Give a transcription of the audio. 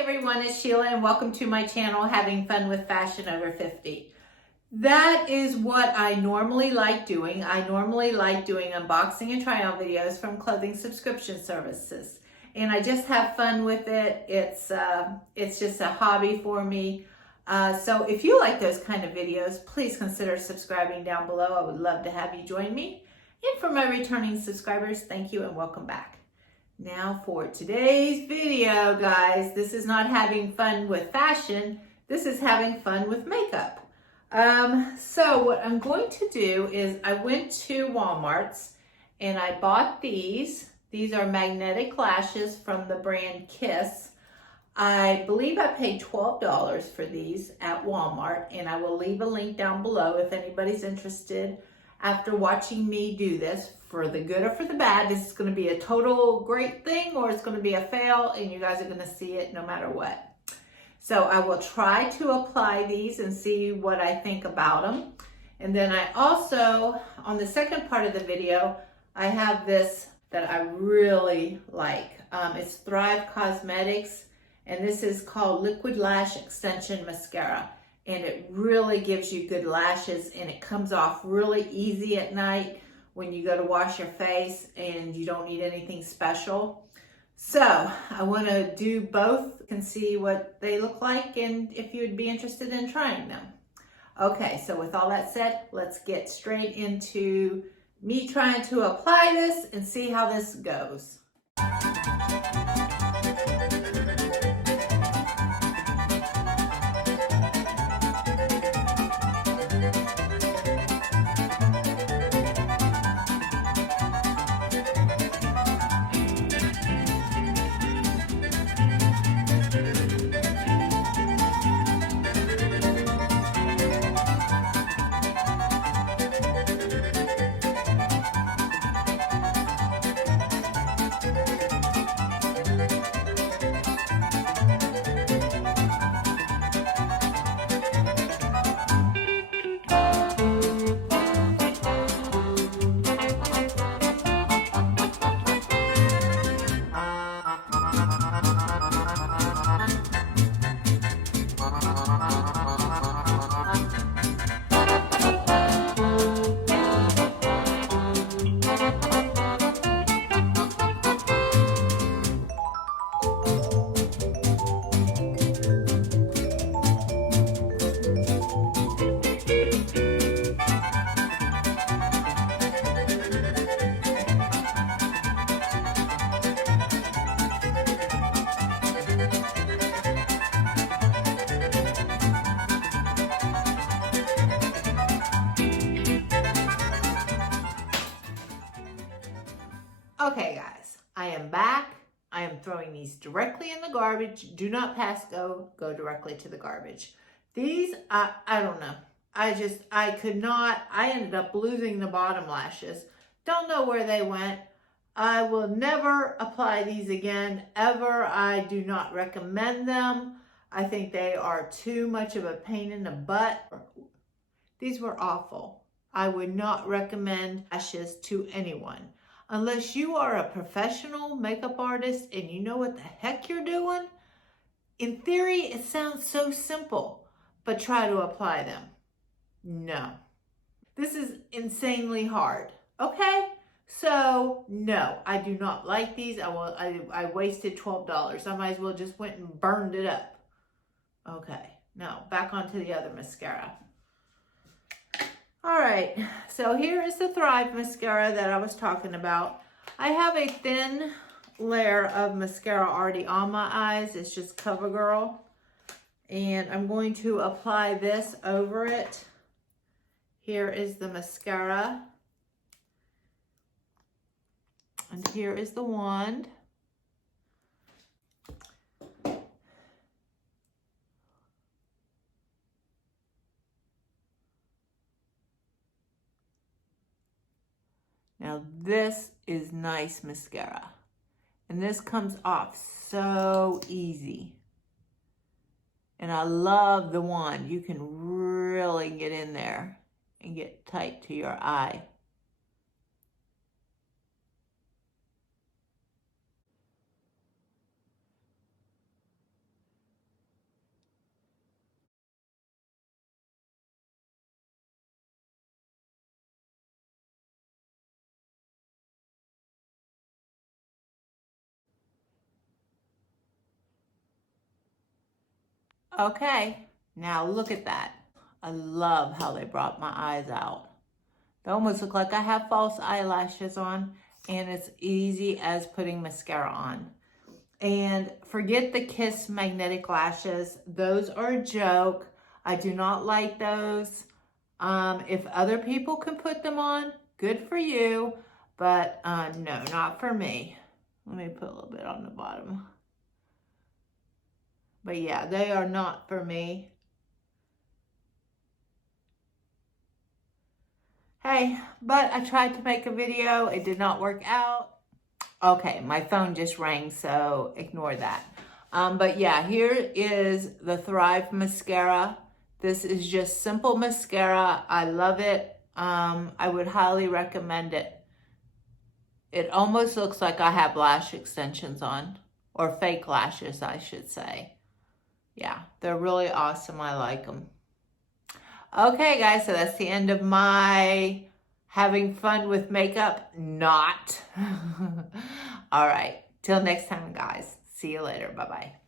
everyone, it's Sheila and welcome to my channel, Having Fun with Fashion Over 50. That is what I normally like doing. I normally like doing unboxing and try on videos from clothing subscription services. And I just have fun with it. It's just a hobby for me. So if you like those kind of videos, please consider subscribing down below. I would love to have you join me. And for my returning subscribers, thank you and welcome back. Now for today's video, guys, this is not having fun with fashion. This is having fun with makeup. So what I'm going to do is I went to Walmart's and I bought these. These are magnetic lashes from the brand Kiss. I believe I paid $12 for these at Walmart, and I will leave a link down below if anybody's interested after watching me do this. For the good or for the bad, this is going to be a total great thing or it's going to be a fail, and you guys are going to see it no matter what. So I will try to apply these and see what I think about them. And then I also, on the second part of the video, I have this that I really like. It's Thrive Cosmetics, and this is called Liquid Lash Extension Mascara. And it really gives you good lashes, and it comes off really easy at night when you go to wash your face and you don't need anything special. So I want to do both and see what they look like and if you would be interested in trying them. Okay, so with all that said, let's get straight into me trying to apply this and see how this goes. Okay, guys, I am back. I am throwing these directly in the garbage. Do not pass go directly to the garbage. These, I don't know. I could not, I ended up losing the bottom lashes. Don't know where they went. I will never apply these again, ever. I do not recommend them. I think they are too much of a pain in the butt. These were awful. I would not recommend lashes to anyone. Unless you are a professional makeup artist and you know what the heck you're doing. In theory, it sounds so simple, but try to apply them. No. This is insanely hard. Okay? So, no, I do not like these. I wasted $12. I might as well just went and burned it up. Okay, now back onto the other mascara. All right, so here is the Thrive mascara that I was talking about. I have a thin layer of mascara already on my eyes. It's just CoverGirl. And I'm going to apply this over it. Here is the mascara. And here is the wand. Now this is nice mascara, and this comes off so easy. And I love the wand. You can really get in there and get tight to your eye. Okay, now look at that. I love how they brought my eyes out. They almost look like I have false eyelashes on, and it's easy as putting mascara on. And forget the Kiss magnetic lashes. Those are a joke. I do not like those. If other people can put them on, good for you. But no, not for me. Let me put a little bit on the bottom. But yeah, they are not for me. Hey, but I tried to make a video. It did not work out. Okay, my phone just rang, so ignore that. But yeah, here is the Thrive Mascara. This is just simple mascara. I love it. I would highly recommend it. It almost looks like I have lash extensions on, or fake lashes, I should say. Yeah, they're really awesome. I like them. Okay, guys, so that's the end of my having fun with makeup. Not. All right, till next time, guys. See you later. Bye-bye.